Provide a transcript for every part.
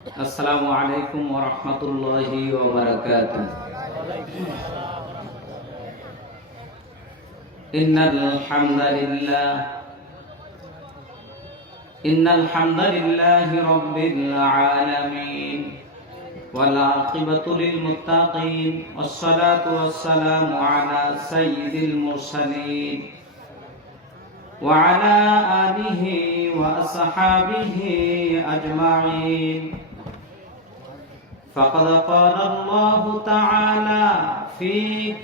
আসসালামু আলাইকুম ওয়া রাহমাতুল্লাহি ওয়া বারাকাতুহু। ইন্নাল হামদালিল্লাহি রাব্বিল আলামিন ওয়াল আকিবাতু লিল মুত্তাকিন ওয়াস সালাতু ওয়াস সালামু আলা সাইয়্যিদিল মুরসালিন ওয়া আলা আলিহি ওয়া আসহাবিহি আজমাইন। فقد قال الله تعالى في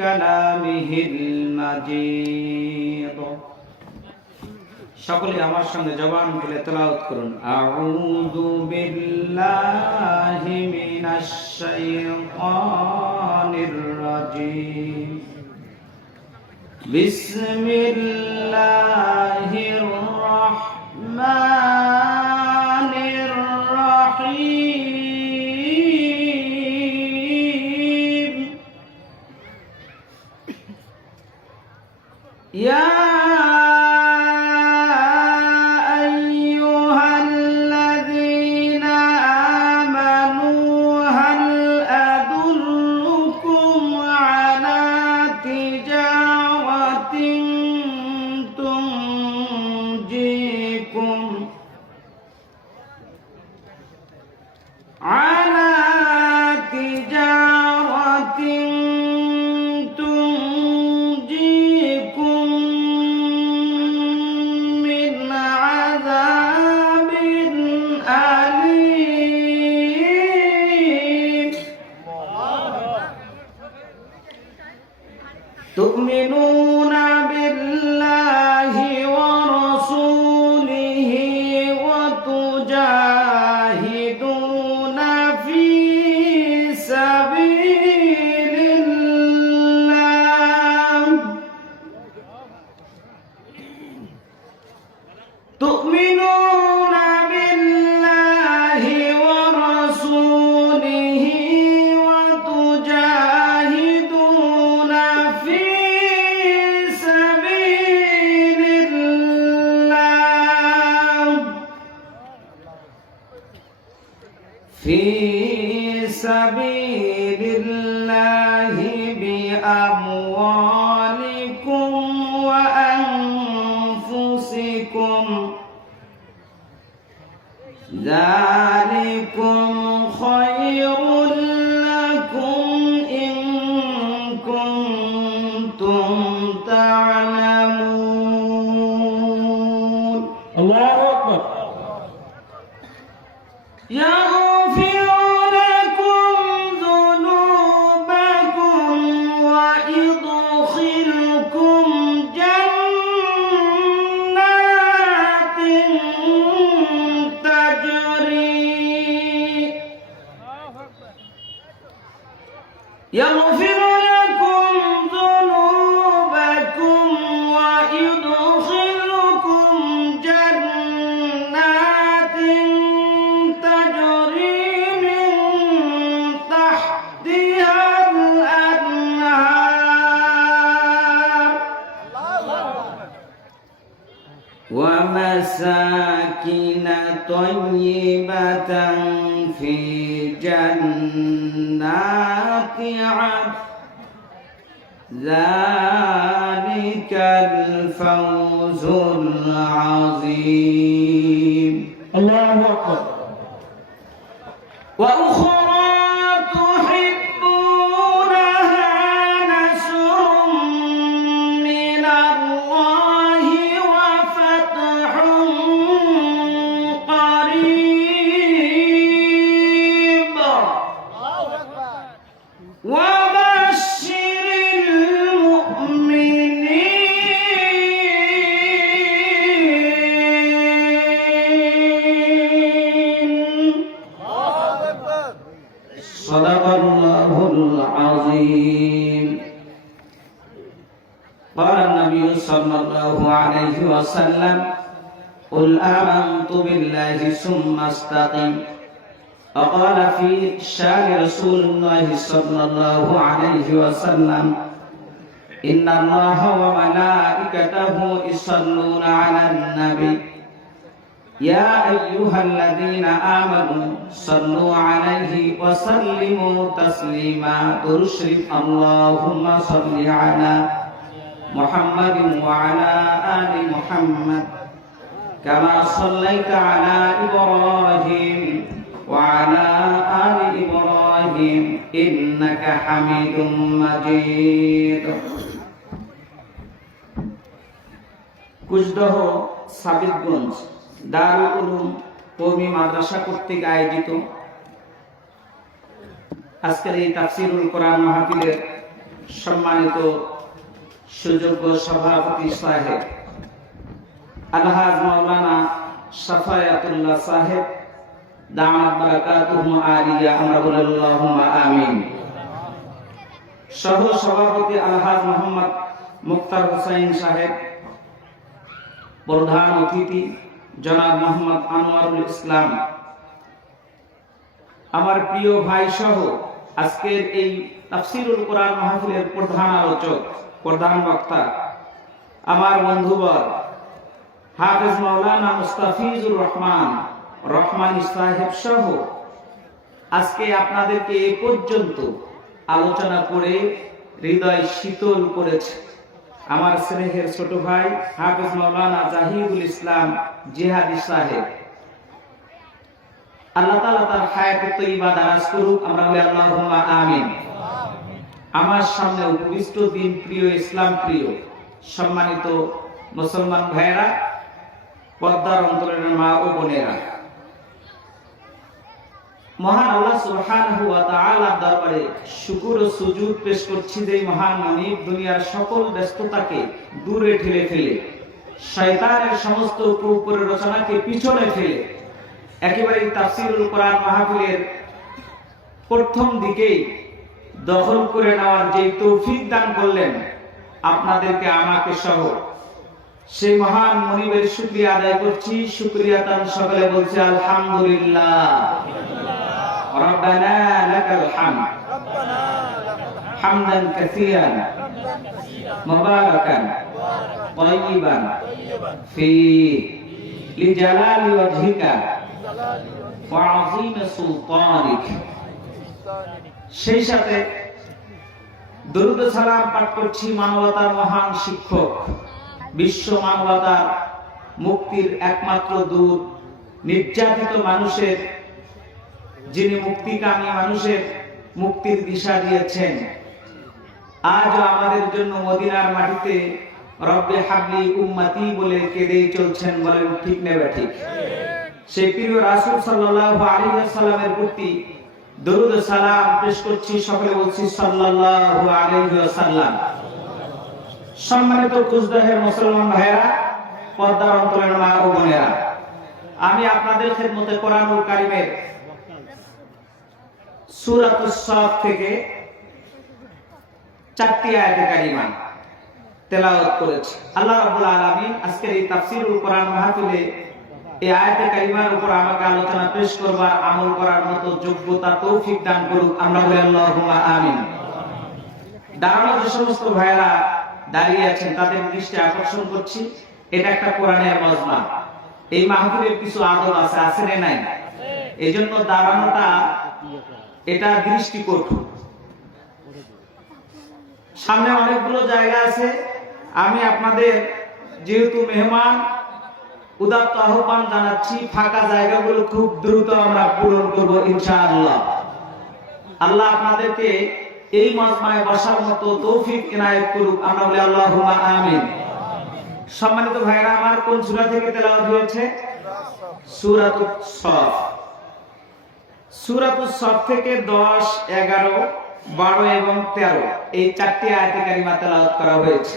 كلامه المجيد। সকলে আমার সঙ্গে জবান খুলে তেলাওয়াত করুন। আউযু বিল্লাহি মিনাশ শাইতানির রাজিম। বিসমিল্লাহির রাহমানির রাহিম। يا أيها الذين آمنوا هل أدلكم على تجارة تنجيكم تؤمنون بالله ورسوله وتجاهدون في سبيل الله تؤمنون بالله ورسوله وتجاهدون في سبيل الله بأموالكم وأنفسكم ذلكم خير لكم إن كنتم تعلمون. الله أكبر. يغفر لكم ذنوبكم ويدخلكم جنات يغفر لكم ذنوبكم ويدخلكم جنات تجري من تحتها الأنهار ومساكن طيبة في جنات عدن ذلك الفوز العظيم. الله أكبر. وأخرى تحبونها نصر من الله وفتح قريب وبشر المؤمنين. صدق الله العظيم. قال النبي صلى الله عليه وسلم قل آمنت بالله ثم استقم. وقال في شان رسول الله صلى الله عليه وسلم إن الله وملائكته يصلون على النبي يا أيها الذين آمنوا صلوا عليه وسلموا تسليما درود شريف اللهم صل على محمد وعلى آل محمد كما صليت على إبراهيم وعلى آل إبراهيم إنك حميد مجيد কুচদহ সাবিতগঞ্জ দারুল উলুম কওমি মাদ্রাসা কর্তৃক আয়োজিত আজকের এই তাফসীরুল কোরআন মাহফিলের সম্মানিত সুযোগ্য সভাপতি সাহেব আলহাজ মাওলানা শাফায়াতুল্লাহ সাহেব দামাত বারাকাতুহু আলিয়া আমরা বলি আল্লাহুম্মা আমিন। সহ সভাপতি আলহাজ মোহাম্মদ মুক্তার হোসেন সাহেব, প্রধান অতিথি জনাব মোহাম্মদ আনোয়ারুল ইসলাম, আমার প্রিয় ভাই সহ আজকের এই তাফসীরুল কোরআন মাহফিলের প্রধান আলোচক, প্রধান বক্তা আমার বন্ধুবর হাফেজ মাওলানা মুস্তাফিজুর রহমান রহমানী সাহেব সহ আজকে আপনাদেরকে এ পর্যন্ত আলোচনা করে হৃদয় শীতল করেছে আমার স্নেহের ছোট ভাই হাফেজ মাওলানা জাহিদুল ইসলাম জিহাদি সাহেব। আল্লাহ তাআলা তার হায়াতে তয়্যিবা দারাজ করুক, আমরা বলি আল্লাহুম্মা আমিন। আমার সামনে উপবিষ্ট দিন প্রিয়, ইসলাম প্রিয় সম্মানিত মুসলমান ভাইয়েরা, পর্দার অন্তরের মা ও বোনেরা, মহান আল্লাহ সুবহানাহু ওয়া তাআলার দরবারে শুকর ও সুজুদ পেশ করছি যে মহান মালিক দুনিয়ার সকল ব্যস্ততাকে দূরে ঠেলে ফেলে, শয়তানের সমস্ত কুপুরের রচনাকে পিছনে ফেলে একেবারে তাফসীরুল কোরআন মাহফিলের প্রথম দিকেই দখল করে নেওয়ার যে তৌফিক দান করলেন আপনাদেরকে, আমাকে সহ, সেই মহান মুনিবের শুকরিয়া আদায় করছি। শুকরিয়া তান সকলে বলছে আলহামদুলিল্লাহ। রব্বানা লাকাল হামদ হামদান কাসীরান মুবারাকান তাইয়িবান ফি লিজালালি ওয়াজহিকা ওয়া আযীম সুলতানিক। সেই সাথে দরুদ ও সালাম পাঠ করছি মানবতার মহান শিক্ষক, বিশ্ব মানবতার মুক্তির একমাত্র দূত, নির্যাতিত মানুষের যিনি মুক্তিকামী মানুষের মুক্তির দিশা দিয়েছেন, আজ আমাদের জন্য মদিনার মাটিতে রব্বে হাবলি উম্মতি বলে কেঁদেই চলছেন। বলেন ঠিক নেবে ঠিক? সেই প্রিয় রাসূল সাল্লাল্লাহু আলাইহি ওয়াসাল্লামের প্রতি দরুদ ও সালাম পেশ করছি, সকলে বলছি সাল্লাল্লাহু আলাইহি ওয়াসাল্লাম। সম্মানিত কুচদহের মুসলমান ভাইয়েরা, পর্দার অন্তরের মা ও বোনেরা, আমি আপনাদের খেদমতে কোরআনুল কারীমের সূরাতুস সাফ থেকে 4টি আয়াতে কারিমা তেলাওয়াত করেছি। আল্লাহ রাব্বুল আলামিন আজকের এই তাফসীরুল কোরআন মাহফিলে এই আয়াতে কারিমার উপর আমাকে আলোচনা পেশ করবার, আমল করার মতো যোগ্যতা তৌফিক দান করুক, আমরা বলি আল্লাহুম্মা আমিন। দাঁড়ানো যে সমস্ত ভাইয়েরা দাঁড়িয়ে আছেন তাদের দৃষ্টি আকর্ষণ করছি, এটা একটা কোরআনের মজমা। এই মাহফিলের কিছু আদব আছে, আছে না নাই? এইজন্য দাঁড়ানোটা এটা দৃষ্টিকটু। সামনে অনেকগুলো জায়গা আছে, আমি আপনাদের যেহেতু মেহমান উদাত্ত আহ্বান জানাচ্ছি, ফাঁকা জায়গাগুলো খুব দ্রুত আমরা পূরণ করব ইনশাআল্লাহ। আল্লাহ আপনাদেরকে এই মজমায় বসার মতো তৌফিক ইনায়েত করুক, আমরা বলি আল্লাহুম্মা আমিন। সম্মানিত ভাইরা আমার, কোন সূরা থেকে তেলাওয়াত হয়েছে? সূরাতুস সাফ। সূরাতুস সাফ থেকে 10, 11, 12 এবং 13 এই 4টি আয়াতে কারিমা তেলাওয়াত করা হয়েছে।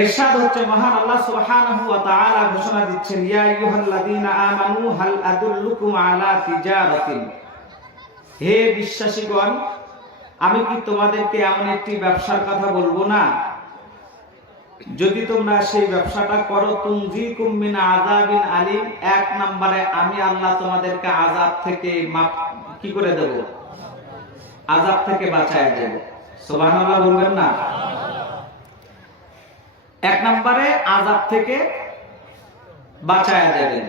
ইরশাদ হচ্ছে, মহান আল্লাহ সুবহানাহু ওয়া তাআলা ঘোষণা দিচ্ছেন, ইয়া আইয়ুহাল্লাযীনা আমানু হাল আদুল্লুকুম আলা তিজারাতিন, হে বিশ্বাসীগণ, আমি কি তোমাদেরকে এমন একটি ব্যবসার কথা বলবো না, যদি তোমরা সেই ব্যবসাটা করো, তুনজিকুম মিন আযাবিন আলিম, 1 নম্বরে আমি আল্লাহ তোমাদেরকে আযাব থেকে কি করে দেব? আযাব থেকে বাঁচায় দেব। সুবহানাল্লাহ বলবেন না? 1 নম্বরে আযাব থেকে বাঁচায় দেবেন।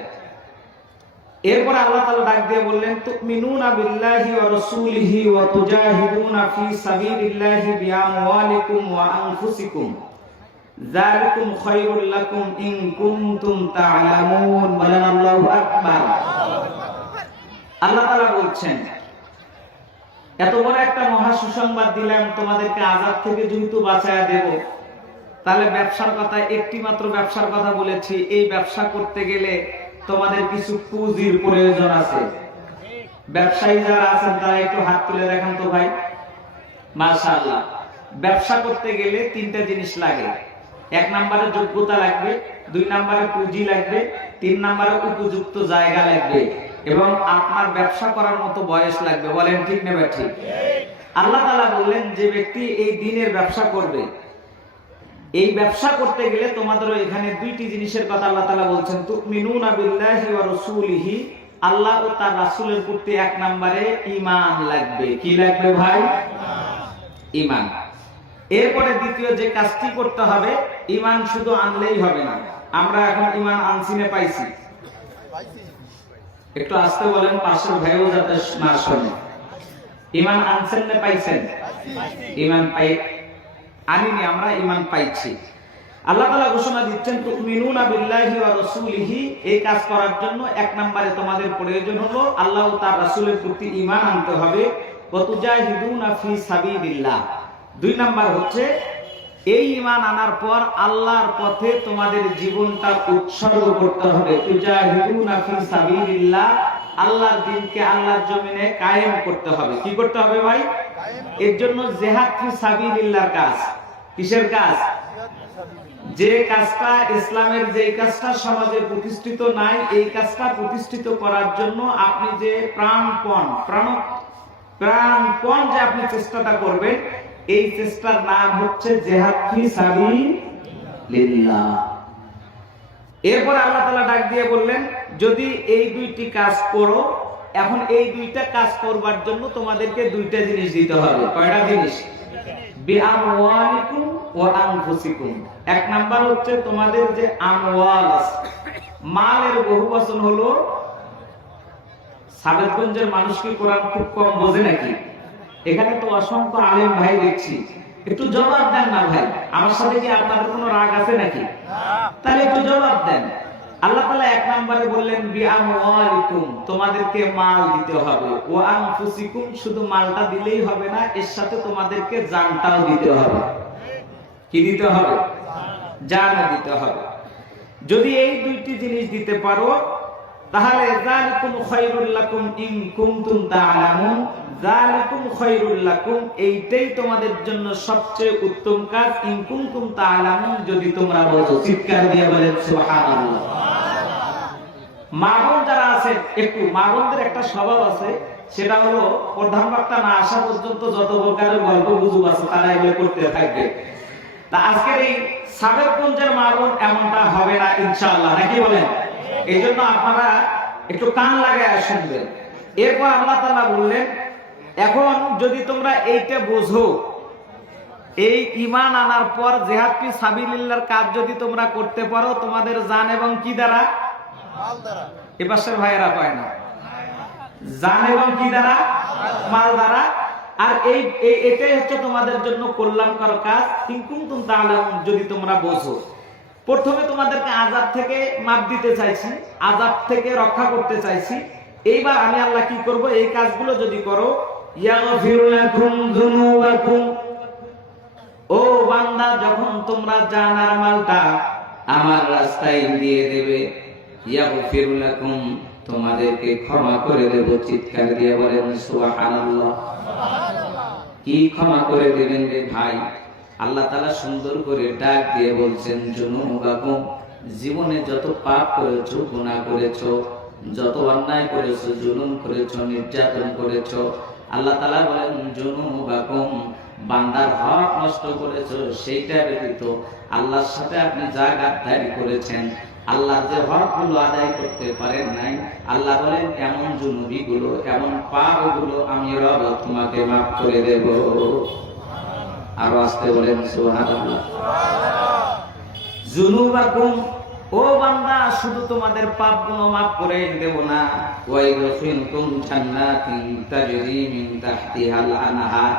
এরপর আল্লাহ তাআলা ডাক দিয়ে বললেন তুমিনুনা বিল্লাহি ওয়া রাসূলিহি ওয়া তুজাহিদুনা ফি সাবিলিল্লাহি বিআমওয়ালিকুম ওয়া আনফুসিকুম যালিকুম খায়রুল লাকুম ইন কুনতুম তা'লামুন। বলেন আল্লাহু আকবার। আল্লাহ তাআলা বলছেন এত বড় একটা মহা সুসংবাদ দিলাম তোমাদেরকে আযাব থেকে যেহেতু বাঁচায়া দেব, তাহলে ব্যবসার কথা, একটি মাত্র ব্যবসার কথা বলেছি। এই ব্যবসা করতে গেলে তোমাদের কিছু পুঁজির প্রয়োজন আছে। ব্যবসায়ী যারা আছেন তারা একটু হাত তুলে দেখান তো ভাই। মাশাআল্লাহ। ব্যবসা করতে গেলে তিনটা জিনিস লাগে। এক নম্বরে যোগ্যতা লাগবে, দুই নম্বরে পুঁজি লাগবে, তিন নম্বরে উপযুক্ত জায়গা লাগবে এবং আপনার ব্যবসা করার মতো বয়স লাগবে। বলেন ঠিক না ঠিক? আল্লাহ তাআলা বললেন যে ব্যক্তি এই দ্বীনের ব্যবসা করবে, এই ব্যবসা করতে গেলে তোমাদেরও এখানে দুইটি জিনিসের কথা আল্লাহ তাআলা বলছেন। তুমিনুনা বিল্লাহি ওয়া রাসূলিহি, আল্লাহ ও তার রাসূলের প্রতি এক নম্বরে ঈমান লাগবে। কি লাগবে ভাই? ঈমান। এরপরে দ্বিতীয় যে কাজটি করতে হবে, ঈমান শুধু আনলেই হবে না। আমরা এখন ঈমান আনছি না পাইছি? একটু আস্তে বলেন, পাশের ভাইও যাতে না শোনে। ঈমান আনছেন না পাইছেন? ঈমান আনিনি, আমরা ঈমান পাইছি। আল্লাহ তাআলা ঘোষণা দিচ্ছেন তুমিনুনা বিল্লাহি ওয়া রাসূলিহি, এই কাজ করার জন্য এক নম্বরে তোমাদের প্রয়োজন হলো আল্লাহ ও তার রাসূলের প্রতি ঈমান আনতে হবে। ওয়া তুজাহিদুনা ফি সাবিলিল্লাহ, দুই নাম্বার হচ্ছে এই ঈমান আনার পর আল্লাহর পথে তোমাদের জীবনটা উৎসর্গ করতে হবে। তুজাহিদুনা ফি সাবিলিল্লাহ, আল্লাহর দ্বীনকে আল্লাহর জমিনে কায়েম করতে হবে। কি করতে হবে ভাই? এর জন্য জিহাদ ফি সাবিলিল্লাহর কাজ। কিসের কাজ? যে কাজটা ইসলামের, যে কাজটা সমাজে প্রতিষ্ঠিত নাই, এই কাজটা প্রতিষ্ঠিত করার জন্য আপনি যে প্রাণপণ যে আপনি চেষ্টাটা করবেন, এই চেষ্টার নাম হচ্ছে জিহাদ ফি সাবিলিল্লাহ। এরপর আল্লাহ তাআলা ডাক দিয়ে বললেন যদি এই দুইটি কাজ করো, এখন এই দুইটা কাজ করবার জন্য তোমাদেরকে দুইটা জিনিস দিতে হবে। কয়টা জিনিস? বিআমওয়ালিকুম ওয়া আনফুসিকুম। এক নাম্বার হচ্ছে তোমাদের যে আমওয়াল আছে, মালের বহুবচন হলো। সাবেতগঞ্জের মানুষ কি কোরআন খুব কম বোঝে নাকি? এখানে তো অসংখ্য আলেম ভাই দেখছি, একটু জবাব দেন না ভাই। আমার সাথে কি আপনাদের কোনো রাগ আছে নাকি? তাহলে একটু জবাব দেন। আল্লাহ তাআলা এক নম্বরে বললেন বিআমওয়ালিকুম, তোমাদেরকে মাল দিতে হবে। ওয়া আনফুসিকুম, শুধু মালটা দিলেই হবে না, এর সাথে তোমাদেরকে জানটাও দিতে হবে। কি দিতে হবে? জানও দিতে হবে। যদি এই দুইটি জিনিস দিতে পারো তাহলে যালিকুম খায়রুল লাকুম ইন কুনতুম তা'লামুন। যালিকুম খায়রুল লাকুম, এইটাই তোমাদের জন্য সবচেয়ে উত্তম কাজ। ইন কুনতুম তা'লামুন, যদি তোমরা বোঝো। চিৎকার দিয়ে বলেন সুবহানাল্লাহ। মা-বোন যারা আছেন, একটু মা-বোনদের একটা স্বভাব আছে, সেটা হলো প্রধান বক্তা না আসা পর্যন্ত যত প্রকারের গল্প গুজব আছে তারা এগুলো করতে থাকবে। তা আজকের এই সাবেতগঞ্জের মা-বোন এমনটা হবে না ইনশাআল্লাহ, নাকি বলেন? এই জন্য আপনারা একটু কান লাগায় শুনবেন। এরপর আল্লাহ তাআলা বললেন এখন যদি তোমরা এইটা বোঝো, এই ঈমান আনার পর জিহাদ ফি সাবিলিল্লাহর কাজ যদি তোমরা করতে পারো তোমাদের জান এবং কি দ্বারা? মাল দ্বারা। এই পাশের ভাইয়েরা পায় না, জান এবং কি দ্বারা? মাল দ্বারা। আর এটাই হচ্ছে তোমাদের জন্য কল্যাণকর কাজ। ইন কুনতুম তা'লামুন, যদি তোমরা বোঝো। প্রথমে তোমাদেরকে আযাব থেকে মাপ দিতে চাইছি, আযাব থেকে রক্ষা করতে চাইছি। এইবার আমি আল্লাহ কি করব? এই কাজগুলো যদি করো, ইয়াগফির লাকুম যুনুবাকুম, ও বান্দা যখন তোমরা জান আর মালটা আমার রাস্তায় দিয়ে দেবে, ইয়াগফির লাকুম, তোমাদেরকে ক্ষমা করে দেব। চিৎকার দিয়ে বলেন সুবহানাল্লাহ। কি ক্ষমা করে দেবেন রে ভাই? আল্লাহ তাআলা সুন্দর করে ডাক দিয়ে বলছেন যুনুবাকুম, জীবনে যত পাপ করেছো, গুনাহ করেছো, যত অন্যায় করেছো, জুলুম করেছো, নির্যাতন করেছো, আল্লাহ তাআলা বলেন যুনুবাকুম, বান্দার হক নষ্ট করেছো, সেইটা ব্যতীত আল্লাহর সাথে আপনি যা গাদ্দারি করেছেন, আল্লাহর যে হকগুলো আদায় করতে পারেন নাই, আল্লাহ বলেন এমন জুনুবিগুলো, এমন পাপগুলো আমি রব তোমাকে মাফ করে দেব। আর আসতে বলেন সুবহানাল্লাহ। যুনুবাকুম, ও ও বান্দা, শুধু তোমাদের পাপগুলো মাফ করে দেব না, ওয়াইদখিলকুম জান্নাতিন তাজরি মিন তাহতিহাল আনহার,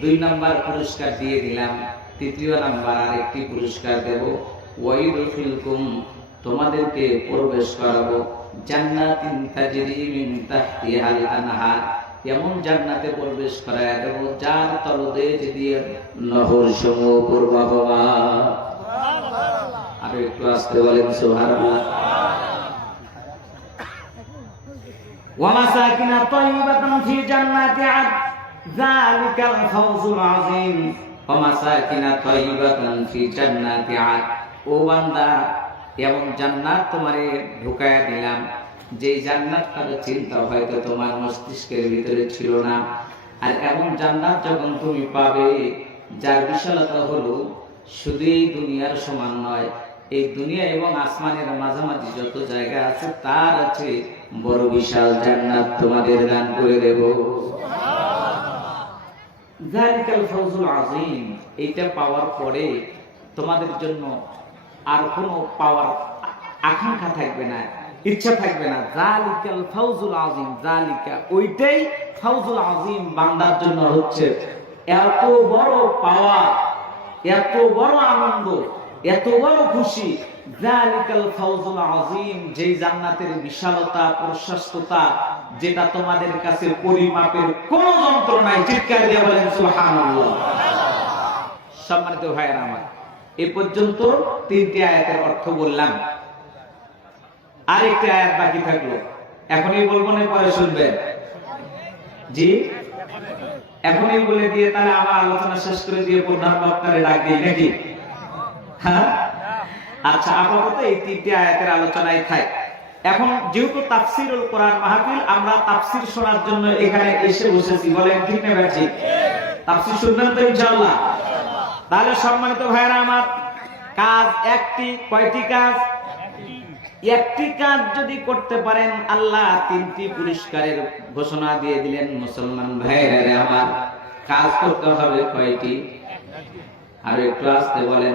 2 নাম্বার পুরস্কার দিয়ে দিলাম। তৃতীয় নাম্বার আরেকটি পুরস্কার দেব, ওয়াইদখিলকুম, তোমাদেরকে প্রবেশ করাবো জান্নাতিন তাজরি মিন তাহতিহাল আনহার, এমন জান্নাতে প্রবেশ করায় দেব যার তলদেশ দিয়ে নহর সমূহ প্রবাহমান। আর একটু আসতে বলেন সুবহানাল্লাহ। ওয়া মাসাকিনা তাইয়িবাতান ফি জান্নাতি আদ, যালিকাল ফাওজুল আযীম। ওয়া মাসাকিনা তাইয়িবাতান ফি জান্নাতি আদ, ও বান্দা, এমন জান্নাত তোমারে ঢুকায়া দিলাম যে জান্নাতটার চিন্তা হয়তো তোমার মস্তিষ্কের ভিতরে ছিল না। আর এমন জান্নাত যখন তুমি পাবে যার বিশালতা হলো শুধু এই দুনিয়ার সমান নয়, এই দুনিয়া এবং আসমানের মাঝামাঝি যত জায়গা আছে তার আছে বড় বিশাল জান্নাত তোমাদের দান করে দেব। যালিকাল ফাওজুল আযীম, এইটা পাওয়ার পরে তোমাদের জন্য আর কোনো পাওয়ার আকাঙ্ক্ষা থাকবে না, ইচ্ছা থাকবে না। যালিকাল ফাওজুল আযীম, যালিকা ওইটাই ফাওজুল আযীম, বান্দার জন্য হচ্ছে এত বড় পাওয়া, এত বড় আনন্দ, এত বড় খুশি। যালিকাল ফাওজুল আযীম, যেই জান্নাতের বিশালতা প্রশস্ততা যেটা তোমাদের কাছে পরিমাপের কোনো যন্ত্র নাই। চিৎকার দিয়ে বলেন সুবহানাল্লাহ। সম্মানিত ভাইয়েরা আমার, এই পর্যন্ত 3টি আয়াতের অর্থ বললাম। আরেকটি আয়াত বাকি থাকলো, এখনই বলবো না পরে শুনবেন? জি, এখনই বলে দিয়ে তাহলে আমার আলোচনা শেষ করে দিয়ে প্রধান বক্তারে ডাক দিই নাকি? হ্যাঁ, আচ্ছা, আপাতত এই 3টি আয়াতের আলোচনায় থাক। এখন যেহেতু তাফসীরুল কোরআন মাহফিল, আমরা তাফসীর শোনার জন্য এখানে এসে বসেছি, বলেন ঠিক না ভাই? তাফসীর শুনবেন তো ইনশাআল্লাহ? তাহলে সম্মানিত ভাইরা আমার, কাজ একটি। কয়টি কাজ? একটি কাজ যদি করতে পারেন আল্লাহ 3টি পুরস্কারের ঘোষণা দিয়ে দিলেন। মুসলমান ভাইরা আমার, কাজ করতে হবে কয়টি? আর একটু আসতে বলেন।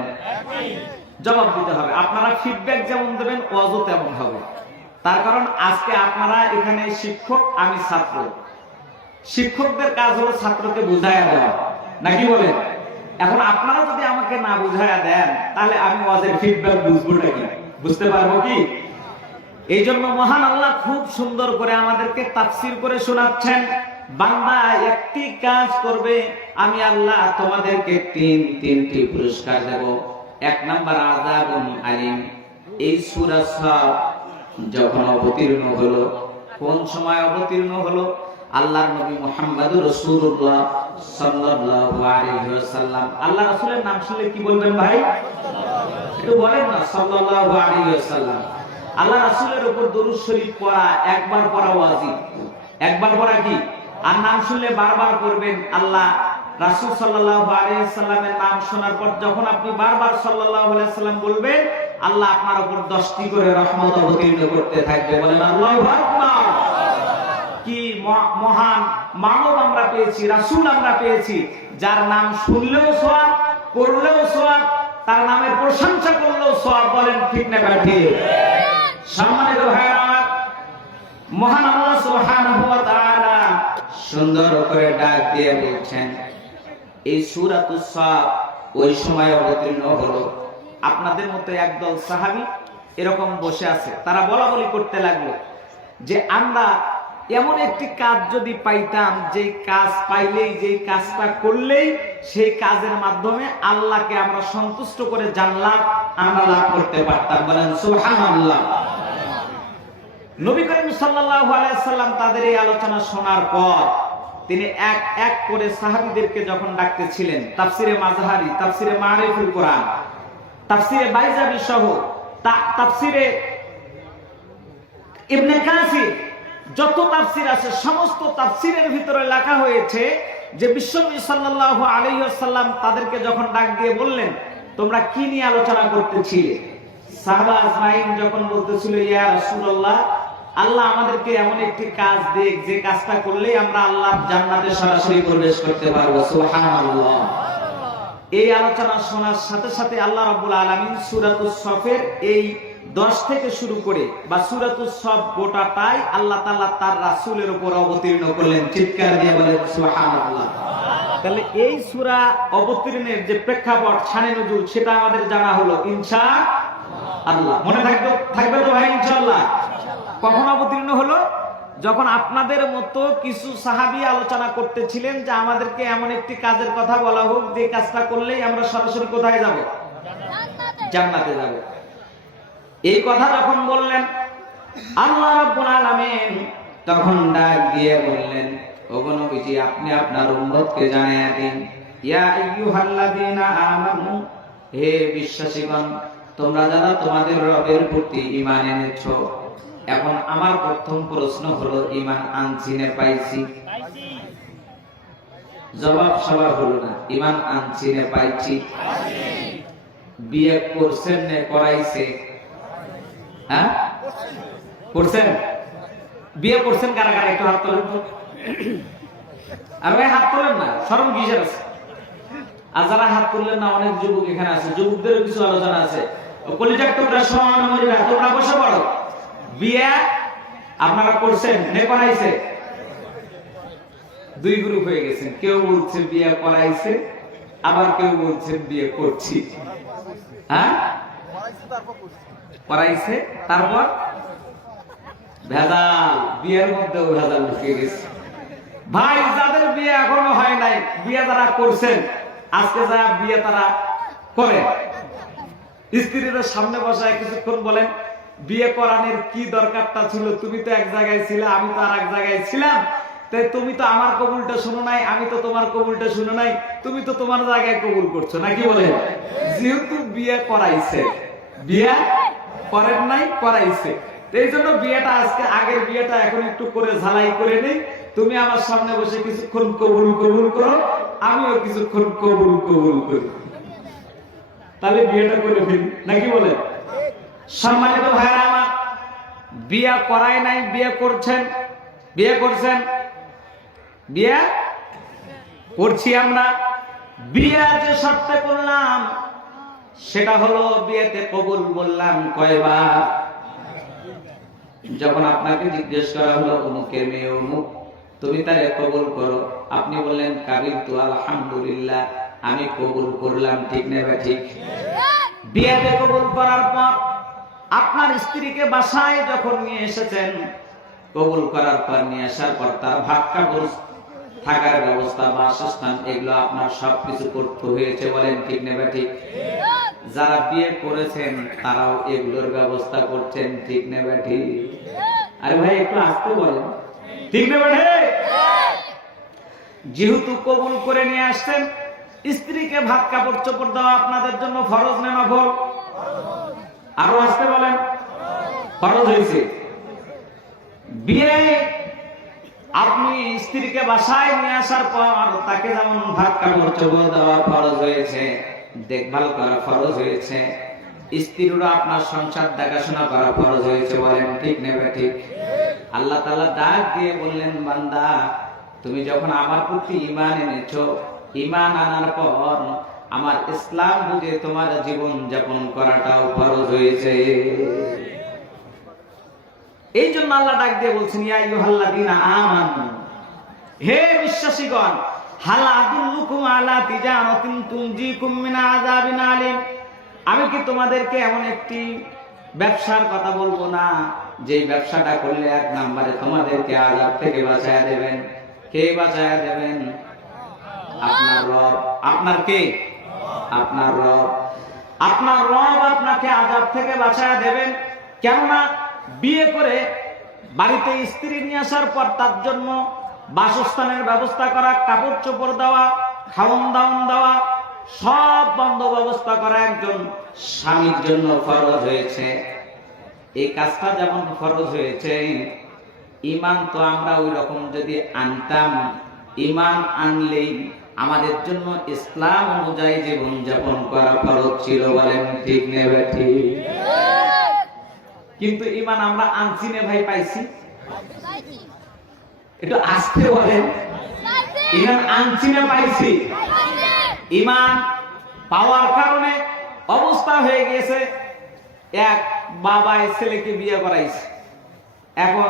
জবাব দিতে হবে। আপনারা ফিডব্যাক যেমন দেবেন ওয়াজও তেমন হবে। তার কারণ আজকে আপনারা এখানে শিক্ষক, আমি ছাত্র। শিক্ষকদের কাজ হলো ছাত্রকে বুঝাইয়া দেওয়া, নাকি বলেন? এখন আপনারা যদি আমাকে না বুঝাইয়া দেন তাহলে আমি ওয়াজের ফিডব্যাক বুঝবো নাকি? বুঝতে পারবো কি? এই জন্য মহান আল্লাহ খুব সুন্দর করে আমাদেরকে তাফসীর করে শোনাচ্ছেন। বান্দা একটি কাজ করবে, আমি আল্লাহ তোমাদেরকে 3টি পুরস্কার দেব। 1 নাম্বার আযাবুন আলীম। এই সূরা সাফ যখন অবতীর্ণ হলো, কোন সময় অবতীর্ণ হলো? আল্লাহর নবী মুহাম্মদুর রাসূলুল্লাহ সাল্লাল্লাহু আলাইহি ওয়াসাল্লাম। আল্লাহ রাসূলের নাম শুনলে কি বলবেন ভাই? একটু বলেন না, সাল্লাল্লাহু আলাইহি ওয়াসাল্লাম। আল্লাহ রাসূলের উপর দরুদ শরীফ পড়া, একবার পড়া ওয়াজিব। একবার পড়া কি? আর নাম শুনলে বারবার করবেন। আল্লাহ রাসূল সাল্লাল্লাহু আলাইহি ওয়াসাল্লামের নাম শোনার পর যখন আপনি বারবার সাল্লাল্লাহু আলাইহি ওয়াসাল্লাম বলবেন, আল্লাহ আপনার উপর 10টি করে রহমত অবতীর্ণ করতে থাকবে। বলেন আল্লাহু আকবার। কি মহান মানব আমরা পেয়েছি, রাসূল আমরা পেয়েছি, যার নাম শুনলেও সওয়াব, পড়লেও সওয়াব, তার নামের প্রশংসা করলেও সওয়াব। বলেন ঠিক না ঠিক? সম্মানিত ভাইরা, মহান আল্লাহ সুবহানাহু ওয়া তাআলা সুন্দর করে ডাক দিয়ে বলছেন, এই সূরাতুস সাফ ওই সময় অবতীর্ণ হলো। আপনাদের মতো একদল সাহাবী এরকম বসে আছে, তারা বলাবলি করতে লাগলো যে আমরা এমন একটি কাজ যদি পাইতাম, যেই কাজ পাইলেই, যেই কাজটা করলেই সেই কাজের মাধ্যমে আল্লাহকে আমরা সন্তুষ্ট করে জান্নাত আমরা লাভ করতে পারতাম। বলেন সুবহানাল্লাহ। নবী করিম সাল্লাল্লাহু আলাইহি সাল্লাম তাদের এই আলোচনা শোনার পর তিনি এক এক করে সাহাবীদেরকে যখন ডাকতেছিলেন, তাফসিরে মাযহারি, তাফসিরে মারিফুল কোরআন, তাফসিরে বাইজাবি সহ তাফসিরে ইবনে কাসির, যত তাফসির আছে সমস্ত তাফসিরের ভিতরে লেখা হয়েছে যে বিশ্বনবী সাল্লাল্লাহু আলাইহি ওয়াসাল্লাম তাদেরকে যখন ডাক দিয়ে বললেন, তোমরা কি নিয়ে আলোচনা করতেছিলে? সাহাবা আজমাইন যখন বলতেছিল, ইয়া রাসূলুল্লাহ, আল্লাহ আমাদেরকে এমন একটি কাজ দেখ, যে কাজটা করলেই আমরা আল্লাহর জান্নাতে সরাসরি প্রবেশ করতে পারবো। সুবহানাল্লাহ। এই আলোচনা শোনার সাথে সাথে আল্লাহ রাব্বুল আলামিন সূরাতুস সাফের এই 10 থেকে শুরু করে বা সূরাতুস সফ গোটাটাই আল্লাহ তাআলা তার রাসূলের উপর অবতীর্ণ করলেন। চিৎকার দিয়ে বলেন সুবহানাল্লাহ। তাহলে এই সূরা অবতীর্ণের যে প্রেক্ষাপট শানে নুজুল সেটা আমাদের জানা হলো ইনশাআল্লাহ। মনে থাকবে তো ভাই ইনশাআল্লাহ। কখন অবতীর্ণ হলো? যখন আপনাদের মতো কিছু সাহাবী আলোচনা করতেছিলেন যে আমাদেরকে এমন একটি কাজের কথা বলা হোক যে কাজটা করলেই আমরা সরাসরি কোথায় যাব? জান্নাতে যাব। এই কথা যখন বললেন আল্লাহ রাব্বুল আলামিন তখন ডাক দিয়ে বললেন, ওগো নবীজি আপনি আপনার উম্মতকে জানিয়ে দিন, ইয়া আইয়ুহাল্লাযীনা আমানু, হে বিশ্বাসীগণ তোমরা যারা তোমাদের রবের প্রতি ঈমান এনেছো। এখন আমার প্রথম প্রশ্ন হলো, ঈমান আনছি না পাইছি? জবাব সবার হলো না। ঈমান আনছি না পাইছি? বিয়ে করছেন না করাইছে? হ্যাঁ করছেন? বিয়ে করছেন কারা কারা একটু হাত তোলেন তো। আর ভাই হাত তোলেন না, শরম কিসের আছে? আর যারা হাত তুললেন না, অনেক যুবক এখানে আছে, যুবকদেরও কিছু আলোচনা আছে। কলিজার টুকরা সোনামণিরা তোমরা বসে পড়ো। বিয়ে আপনারা করছেন না করাইছে? দুই গ্রুপ হয়ে গেছেন। কেউ বলছে বিয়ে করাইছে, আবার কেউ বলছেন বিয়ে করছি। হ্যাঁ করাইছে তারপর ভেজাল, বিয়ের মধ্যেও ভেজাল ঢুকে গেছে। ভাই যাদের বিয়ে এখনো হয় নাই, বিয়ে যারা করছেন আজকে যা বিয়ে তারা করে, স্ত্রীদের সামনে বসায় কিছুক্ষণ বলেন বিয়ে করানোর কি দরকারটা ছিল? তুমি তো এক জায়গায় ছিলে, আমি তো আর এক জায়গায় ছিলাম, তাই তুমি তো আমার কবুলটা শুনো নাই, আমি তো তোমার কবুলটা শুনো নাই, তুমি তো তোমার জায়গায় কবুল করছো নাকি বলে? যেহেতু বিয়ে করাইছে, বিয়ে করেন নাই করাইছে, এই জন্য বিয়েটা আজকে আগের বিয়েটা এখন একটু করে ঝালাই করে নেই। তুমি আমার সামনে বসে কিছুক্ষণ কবুল কবুল করো, আমিও কিছুক্ষণ কবুল কবুল করি, তাহলে বিয়েটা করে ফেলি নাকি বলে? সম্মানিত ভাইরা আমার, বিয়ে করাই নাই, বিয়ে করছেন, বিয়ে করছেন, বিয়ে করছি আমরা। বিয়ে যে শর্তে করলাম সেটা হলো বিয়েতে কবুল বললাম কয়বার? যখন আপনাকে জিজ্ঞেস করা হলো অমুকের মেয়ে অমুক, তুমি তারে কবুল করো, আপনি বললেন কাবিলতু আলহামদুলিল্লাহ, আমি কবুল করলাম, ঠিক নেবে ঠিক? বিয়েতে কবুল করার পর আপনার স্ত্রীকে বাসায় যখন নিয়ে এসেছেন, কবুল করার পর নিয়ে আসার পর তার ভাত কাপড়, থাকার ব্যবস্থা, বাসস্থান, এগুলো আপনার সবকিছু করতে হয়েছে, বলেন ঠিক নেবে ঠিক? যারা বিয়ে করেছেন তারাও এগুলোর ব্যবস্থা করছেন, ঠিক নেবে ঠিক? আরে ভাই একটু আসতে বলেন, ঠিক নেবে ঠিক? যেহেতু কবুল করে নিয়ে আসছেন, স্ত্রীকে ভাত কাপড় চোপড় দেওয়া আপনাদের জন্য ফরজ না নফল? আরো আসতে বলেন, ফরজ হয়েছে। বিয়ে আপনি স্ত্রীকে বাসায় নিয়ে আসার পর তাকে যেমন ভাত কাপড় চোপড় দেওয়া ফরজ হয়েছে, দেখভাল করা ফরজ হয়েছে, স্ত্রীরও আপনার সংসার দেখাশোনা করা ফরজ হয়েছে, বলেন ঠিক নেবে ঠিক? আল্লাহ তাআলা ডাক দিয়ে বললেন, বান্দা তুমি যখন আমার প্রতি ঈমান এনেছো, ঈমান আনার পর আমার ইসলাম বুঝে তোমার জীবন যাপন করাটাও ফরজ হয়েছে। এই জন্য আল্লাহ ডাক দিয়ে বলছেন, ইয়া আইয়ুহাল্লাযীনা আমানু, হে বিশ্বাসীগণ, হাল আদুল্লুকুম আলা তিজারাতিন তুনজিকুম মিন আযাবিন আলীম, আমি কি তোমাদেরকে এমন একটি ব্যবসার কথা বলবো না যে ব্যবসাটা করলে এক নম্বরে তোমাদেরকে আযাব থেকে বাঁচায়া দেবেন? কে বাঁচায়া দেবেন? আপনার রব। আপনার কে? আপনার রব। আপনার রব আপনাকে আযাব থেকে বাঁচায়া দেবেন। কেননা বিয়ে করে বাড়িতে স্ত্রী নিয়ে আসার পর তার জন্য বাসস্থানের ব্যবস্থা করা, কাপড় চোপড় দেওয়া, খাওন দাওন দেওয়া, সব বন্ধ ব্যবস্থা করা একজন স্বামীর জন্য ফরজ হয়েছে। এই কাজটা যেমন ফরজ হয়েছে, ঈমান তো আমরা ওই রকম যদি আনতাম, ঈমান আনলেই আমাদের জন্য ইসলাম অনুযায়ী জীবন যাপন করা ফরজ ছিল, বলেন ঠিক নেবে ঠিক? কিন্তু ঈমান আমরা আনছি না ভাই, পাইছি? একটু আসতে বলেন, ঈমান আনছি না পাইছি? ঈমান পাওয়ার কারণে অবস্থা হয়ে গেছে, এক বাবাই ছেলেকে বিয়ে করাইছে, এখন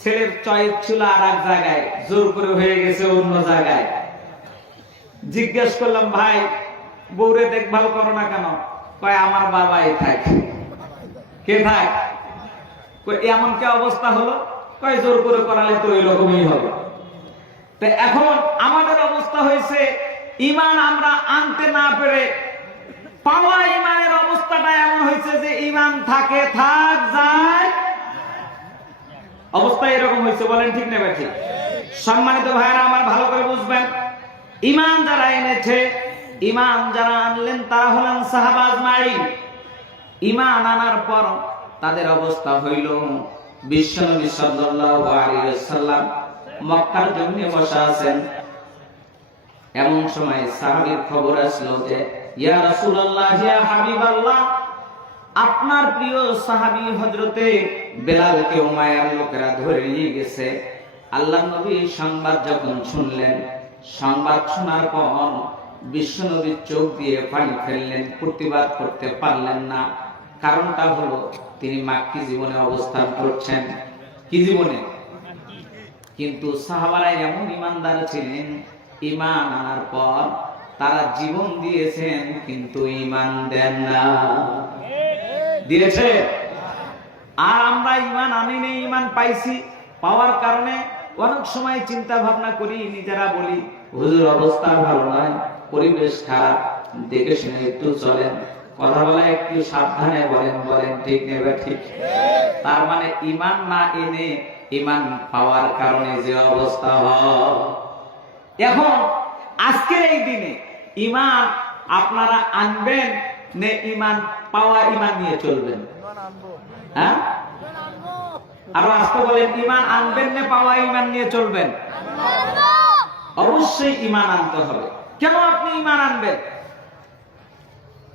ছেলের চয়েস ছিল আর এক জায়গায়, জোর করে হয়ে গেছে অন্য জায়গায়। জিজ্ঞেস করলাম, ভাই বউরে দেখভাল করো না কেন? কয় আমার বাবাই থাক। কে থাক? এমন কি অবস্থা হলো? কয় জোর করে করালে তো এরকমই হবে। তো এখন আমাদের অবস্থা হয়েছে, ঈমান আমরা আনতে না পেরে পাওয়া ঈমানের অবস্থাটা এমন হয়েছে যে ঈমান থাকে থাক যায়, অবস্থা এরকম হয়েছে। বলেন ঠিক না ঠিক? সম্মানিত ভাইরা আমার, ভালো করে বুঝবেন, ঈমান যারা এনেছে, ঈমান যারা আনলেন তারা হলেন সাহাবা আজমাইন। ঈমান আনার পর তাদের অবস্থা হইল, বিশ্বনবী সাল্লাল্লাহু আলাইহি ওয়াসাল্লাম মক্কার জমিনে বসা আছেন। এমন সময় সাহাবীর খবর আসলো যে ইয়া রাসূলুল্লাহ, ইয়া হাবিবাল্লাহ, আপনার প্রিয় সাহাবী হযরতে বেলালকে উমাইয়ার লোকেরা ধরে নিয়ে গেছে। আল্লাহর নবী সংবাদ যখন শুনলেন, সংবাদ শোনার পর বিশ্বনবীর চোখ দিয়ে পানি ফেললেন, প্রতিবাদ করতে পারলেন না। কারণটা হলো তিনি মাক্কি জীবনে অবস্থান করছেন। কি জীবনে? কিন্তু সাহাবারা এমন ইমানদার ছিলেন, ঈমান আনার পর তারা জীবন দিয়েছেন কিন্তু ঈমান দেন না। দিয়েছে? আর আমরা ঈমান আনিনি, ঈমান পাইছি। পাওয়ার কারণে অনেক সময় চিন্তা ভাবনা করি, নিজেরা বলি হুজুর অবস্থা ভালো নয়, পরিবেশ খারাপ, দেখে শুনে একটু চলেন, কথা বলা একটু সাবধানে বলেন। বলেন ঠিক নেবে ঠিক? তার মানে ঈমান না এনে ঈমান পাওয়ার কারণে যে অবস্থা হয়। এখন আজকের এই দিনে ঈমান আপনারা আনবেন না ঈমান পাওয়া ঈমান নিয়ে চলবেন? হ্যাঁ, আরো আজকে বলেন, ঈমান আনবেন না পাওয়া ঈমান নিয়ে চলবেন? অবশ্যই ঈমান আনতে হবে। কেন আপনি ঈমান আনবেন?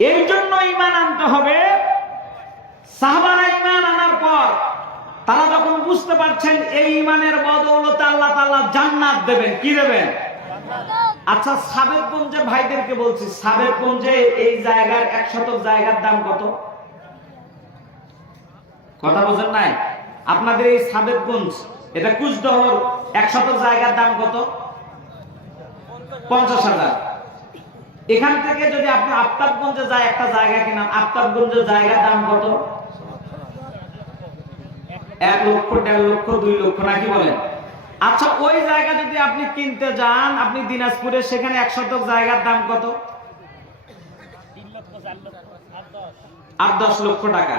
এই জন্য ঈমান আনতে হবে, সাহাবারা ঈমান আনার পর তারা যখন বুঝতে পারছেন এই ঈমানের বদৌলতে আল্লাহ তাআলা জান্নাত দেবেন। কি দেবেন? আচ্ছা, সাবেকগঞ্জের ভাইদেরকে বলছি, সাবেকগঞ্জে এই জায়গার 1 শতক জায়গার দাম কত? কথা বোঝেন নাই? আপনাদের এই সাবেকগঞ্জ, এটা কুচদহর, 1 শতক জায়গার দাম কত? 50,000। এখান থেকে যদি আপনি আফতাবগঞ্জে যায় একটা জায়গা কিনেন, আফতাবগঞ্জের জায়গার দাম কত? 1 লক্ষ, 1.5 লক্ষ, 2 লক্ষ, নাকি বলেন? আচ্ছা, ওই জায়গা যদি আপনি কিনতে যান, আপনি দিনাজপুরে, সেখানে 1 শতক জায়গার দাম কত? 8-10 লক্ষ টাকা।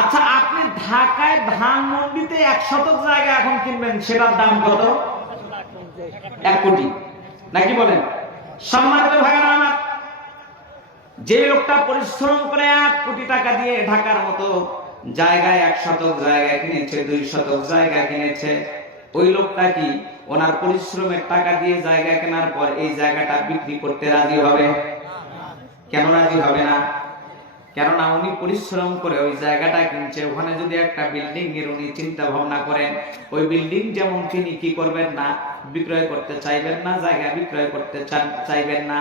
আচ্ছা, আপনি ঢাকায় ধানমন্ডিতে 1 শতক জায়গা এখন কিনবেন, সেটার দাম কত? 1 কোটি, নাকি বলেন? সম্মানিত ভাইরা আমার, যে লোকটা পরিশ্রম করে 1 কোটি টাকা দিয়ে ঢাকার মতো জায়গায় 1 শতক জায়গা কিনেছে, 2 শতক জায়গা কিনেছে, ওই লোকটা কি ওনার পরিশ্রমের টাকা দিয়ে জায়গা কেনার পর এই জায়গাটা বিক্রি করতে রাজি হবে? কেন রাজি হবে না? কেননা উনি পরিশ্রম করে ওই জায়গাটা কিনছে। ওখানে যদি একটা বিল্ডিং এর উনি চিন্তা ভাবনা করেন, ওই বিল্ডিং যেমন তিনি কি করবেন না, বিক্রয় করতে চাইবেন না, জায়গা বিক্রয় করতে চাইবেন না।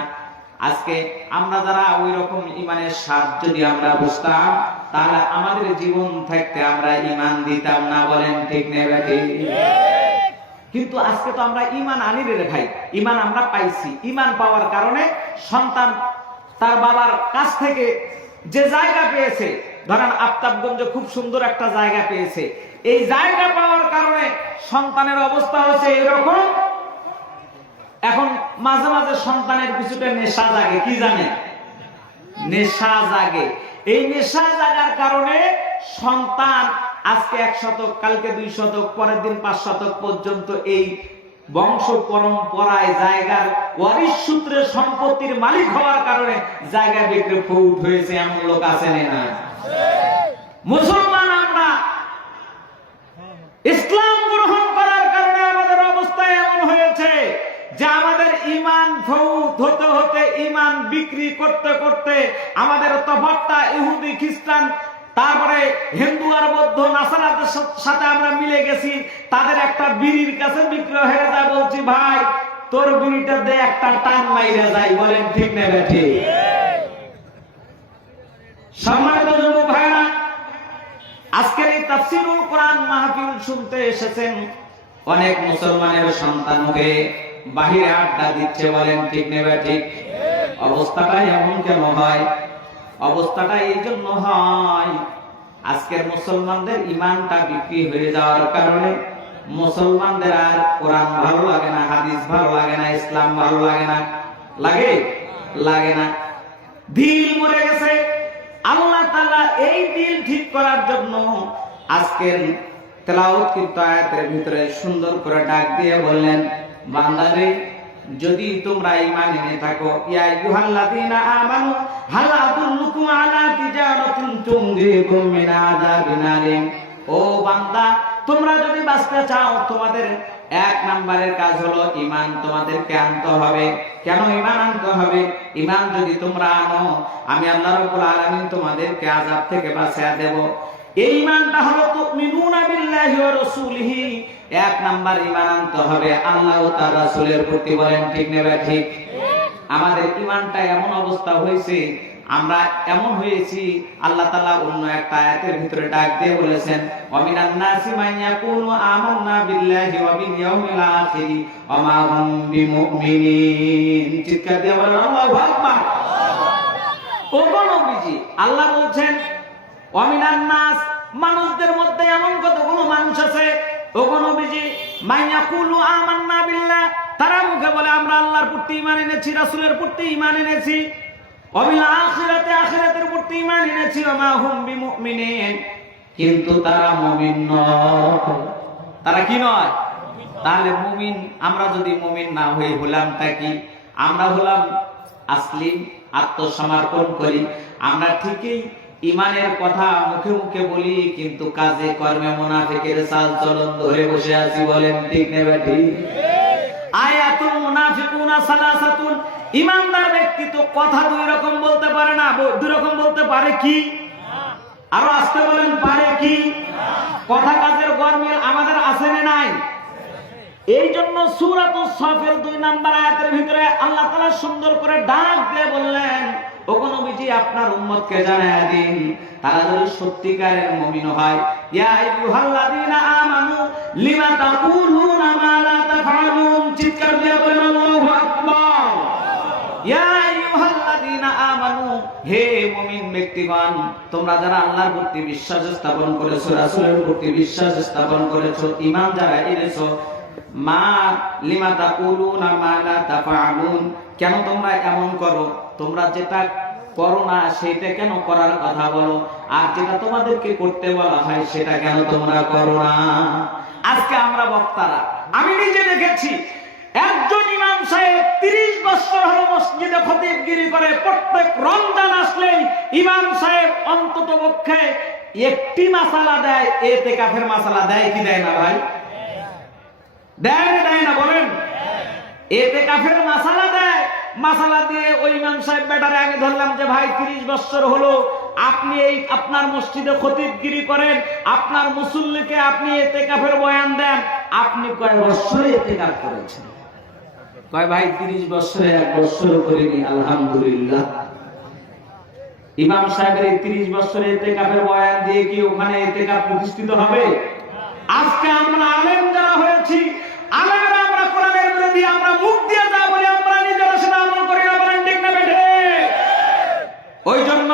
আজকে আমরা যারা ওই রকম ঈমানের স্বাদ যদি আমরা বুঝতাম, তাহলে আমাদের জীবন থাকতে আমরা ঈমান দিতাম না। বলেন ঠিক নেবে ঠিক? কিন্তু আজকে তো আমরা ঈমান আনি রে ভাই, ঈমান আমরা পাইছি। ঈমান পাওয়ার কারণে সন্তান তার বাবার কাছ থেকে যে জায়গা পেয়েছে, ধরেন আফতাবগঞ্জে খুব সুন্দর একটা জায়গা পেয়েছে, এই জায়গা পাওয়ার কারণে সন্তানের অবস্থা হচ্ছে এরকম। এখন মাঝে মাঝে সন্তানের কিছুটা নেশা জাগে। কি জানে? নেশা জাগে। এই নেশা জাগার কারণে সন্তান আজকে 1 শতক, কালকে 2 শতক, পরের দিন 5 শতক পর্যন্ত এই বংশ পরম্পরায় জায়গার ওয়ারিশ সূত্রে সম্পত্তির মালিক হওয়ার কারণে জায়গা বিক্রি ফুট হয়েছে। এমন লোক আছে না? মুসলমান আমরা ইসলাম গ্রহণ করার কারণে আমাদের অবস্থা এমন হয়েছে যে আমাদের ঈমান ফৌত হতে হতে, ঈমান বিক্রি করতে করতে আমাদের তফাৎটা ইহুদি, খ্রিস্টান, তারপরে হিন্দু আর বৌদ্ধ, নাসারাদের সাথে আমরা মিলে গেছি। তাদের একটা বিড়ির কাছে বিক্রয় হয়ে যায়, বলছি ভাই তোর বিড়িটা দে, একটা টান মাইরা যায়। বলেন ঠিক না ঠিক? সম্মানিত যুবক ভাইরা, আজকের এই তাফসীরুল কোরআন মাহফিল শুনতে এসেছেন অনেক মুসলমানের সন্তান হয়ে বাহিরে আড্ডা দিচ্ছে, বলেন ঠিক নেবে ঠিক? অবস্থাটা এমন কেন হয়? অবস্থাটা এই জন্য হয়, আজকের মুসলমানদের ইমানটা বিক্রি হয়ে যাওয়ার কারণে মুসলমানদের আর কোরআন ভালো লাগে না, হাদিস ভালো লাগে না, ইসলাম ভালো লাগে না। লাগে? লাগে না। দিল মরে গেছে। আল্লাহ তাআলা এই দিল ঠিক করার জন্য আজকের তেলাওয়াতকৃত আয়াতের ভিতরে সুন্দর করে ডাক দিয়ে বললেন, বান্দারে যদি তোমরা ঈমান এনে থাকো, ইয়া আইয়ুহাল্লাযীনা আমানু হাল আদুল্লুকুম আলা তিজারাতিন তুনজিকুম মিন আযাবিন আলীম। ও বান্দা, তোমরা যদি বাঁচতে চাও, তোমাদের এক নম্বরের কাজ হলো ঈমান তোমাদেরকে আনতে হবে। কেন ঈমান আনতে হবে? ঈমান যদি তোমরা আনো, আমি আল্লাহ রাব্বুল আলামিন তোমাদেরকে আযাব থেকে বাঁচিয়ে দেব। এই ঈমানটা হলো তুমিনুনা বিল্লাহি ওয়া রাসূলিহি। এক নাম্বার ঈমান আনতে হবে আল্লাহ ও তার রাসূলের প্রতি, বলেন ঠিক না ঠিক? আমাদের ঈমানটা এমন অবস্থা হয়েছে, আমরা এমন হয়েছি, আল্লাহ তাআলা অন্য একটা আয়াতের ভিতরে ডাক দিয়ে বলেছেন, ওয়া মিনান নাসি মান ইয়াকুলু আমান্না বিল্লাহি ওয়া বিল ইয়াউমিল আখির ওয়া মা হুম বিমুমিনিন। চিৎকার দিয়ে বলেন আল্লাহু আকবার। ও নবীজি, আল্লাহ বলছেন ওয়া মিনান নাস, মানুষদের মধ্যে এমন কতগুলো মানুষ আছে, ও নবীজি, মান ইয়াকুলু আমান্না বিল্লাহ, তারা মুখে বলে আমরা আল্লাহর প্রতি ঈমান এনেছি, রাসূলের প্রতি ঈমান এনেছি, আখিরাতের প্রতি ঈমান এনেছি, ওয়া মা হুম বিমুমিনিন, কিন্তু তারা মুমিন নয়। তারা কি নয়? তাহলে মুমিন, আমরা যদি মুমিন না হই, হলামটা কি? আমরা হলাম আসলিম, আত্মসমর্পণ করি। আমরা ঠিকই ঈমানের কথা মুখে মুখে বলি, কিন্তু কাজে কর্মে মুনাফিকের চাল চলন ধরে বসে আছি, বলেন ঠিক না ঠিক? আয়াতুল মুনাফিকুনা সালাসাতুন, ঈমানদার ব্যক্তি তো কথা দুই রকম বলতে পারে না। দুই রকম বলতে পারে কি? আরো আসতে বলেন, পারে কি? কথা কাজের গরমিল আমাদের আছে না নাই? এই জন্য সূরাতুস সাফের 2 নম্বর আয়াতের ভিতরে আল্লাহ তাআলা সুন্দর করে ডাক দিয়ে বললেন, ওগো নবীজি, আপনার উম্মতকে জানায়া দিন, তারা যদি সত্যিকারের মুমিন হয়, ইয়া আইয়ুহাল্লাযীনা আমানু লিমা তাকুলুনা মা লা তাফআলুন। চিৎকার দিয়ে বলেন আল্লাহু আকবার। ইয়া আইয়ুহাল্লাযীনা আমানু, হে মুমিন ব্যক্তিগণ, তোমরা যারা আল্লাহর প্রতি বিশ্বাস স্থাপন করেছো, রাসূলের প্রতি বিশ্বাস স্থাপন করেছো, ঈমান যারা এনেছো, মা লিমা তাকুলুনা মা লা তাফআলুন, কেন তোমরা এমন করো? তোমরা যেটা করো না সেটা কেন করার কথা বলো, আর যেটা তোমাদেরকে করতে বলা হয় সেটা কেন তোমরা করো না? আজকে আমরা বক্তারা, আমি নিজে দেখেছি, একজন ইমাম সাহেব 30 বছর হলো মসজিদে খতিবগিরি করে, প্রত্যেক রমজান আসলেই ইমাম সাহেব অন্তত পক্ষে একটি মাসালা দেয়, ইতিকাফের মাসালা দেয় কি দেয় না ভাই? দেয় না বলেন? ইতিকাফের মাসালা দেয়। মাসালা দিয়ে ওই ইমাম সাহেব বেটারে আমি ধরলাম যে ভাই 30 বছর হলো আপনি এই আপনার মসজিদে খতিবগিরি করেন, আপনার মুসল্লিকে আপনি ইতিকাফের বয়ান দেন, আপনি কয় বছরে ইতিকাফ করেছেন? কয় ভাই 30 বছরে 1 বছর করিনি, আলহামদুলিল্লাহ। ইমাম সাহেবের এই 30 বছরে ইতিকাফের বয়ান দিয়ে কি ওখানে ইতিকাফ প্রতিষ্ঠিত হবে? আজকে আমরা আলেম যারা হয়েছি, আলেমরা আমরা কোরআনের বিরোধী, আমরা মুখ দিয়ে যা বলি আমরা নিজেরা সেটা আমল করি না, বলেন ঠিক না বেঠে? ওই জন্য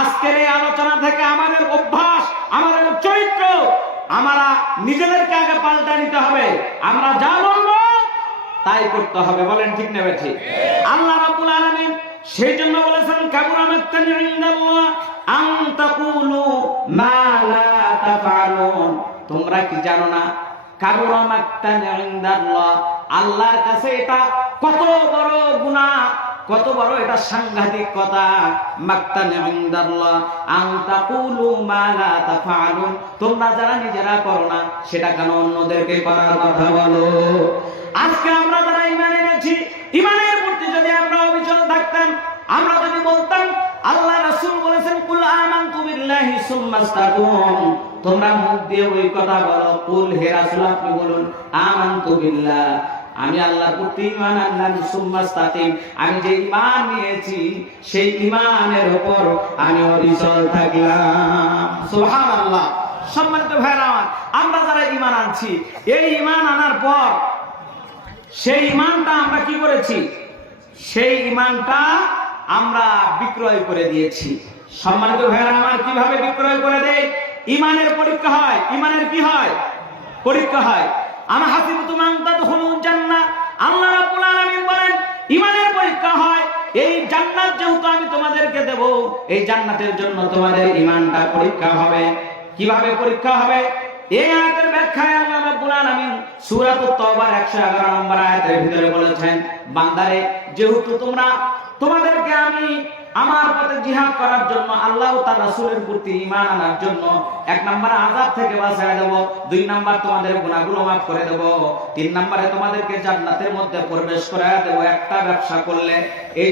আজকের এই আলোচনা থেকে আমাদের অভ্যাস, আমাদের চরিত্র, আমরা নিজেদেরকে আগে পাল্টা নিতে হবে। আমরা যা বলবো তাই করতে হবে, বলেন ঠিক না বেঠে? আল্লাহ রাব্বুল আলামিন সেই জন্য বলেছেন, কাবুরা মাকতান ইনদাল্লাহ আন তাকুলু মা লা তাফআলুন। তোমরা কি জানো না, কাবুরা মাকতান ইনদাল্লাহ, আল্লাহর কাছে এটা কত বড় গুনাহ, কত বড় এটা সাংঘাতিক কথা। মাকতান ইনদাল্লাহ আন তাকুলু মা লা তাফআলুন, তোমরা যারা নিজেরা করো না সেটা কেন অন্যদেরকে করার কথা বলো? আজকে আমরা যারা ঈমান এনেছি, ঈমানের প্রতি যদি আমরা অবিচল থাকতাম, আমরা যদি বলতাম আল্লাহ রাসূল বলেছেন কুল আমানতু বিল্লাহি সুম্মা ইসতাকুম, তোমরা মুখ দিয়ে ওই কথা বলো, কুল হে রাসূল আপনি বলুন আমানতু বিল্লাহ, আমি আল্লাহর প্রতি ঈমান আনলাম, সুম্মা ইসতাকিম, আমি যে ঈমান নিয়েছি সেই ঈমানের উপর আমি অবিচল থাকলাম। সুবহানাল্লাহ। সম্মানিত ভাইরা আমার, আমরা যারা ঈমান আনছি, এই ঈমান আনার পর সেই ঈমানটা আমরা কি করেছি? সেই ঈমানটা আমরা বিক্রয় করে দিয়েছি। সম্মানিত ভাইরা আমার, কিভাবে বিক্রয় করে দেয়? ঈমানের পরীক্ষা হয়। ঈমানের কি হয়? পরীক্ষা হয়। আম হাসিবতুম আন তাদখুলুল জান্নাহ, আল্লাহ রাব্বুল আলামিন বলেন ঈমানের পরীক্ষা হয়। এই জান্নাত যেহেতু আমি তোমাদেরকে দেব, এই জান্নাতের জন্য তোমাদের ঈমানটা পরীক্ষা হবে। কিভাবে পরীক্ষা হবে? এই আয়াতের ব্যাখ্যায় আল্লাহ রাব্বুল আলামিন সূরাতুত তাওবার 111 নম্বর আয়াতের ভিতরে বলেছেন, বান্দারে, যেহেতু তোমাদেরকে আমি আমার পথে জিহাদ করার জন্য, আল্লাহ ও তার রাসূলের প্রতি ঈমান আনার জন্য 1 নম্বরে আযাব থেকে বাঁচায় দেব, 2 নম্বর তোমাদের গুনাহগুলো মাফ করে দেব, 3 নম্বরে তোমাদেরকে জান্নাতের মধ্যে প্রবেশ করায় দেব একটা ব্যবসা করলে। এই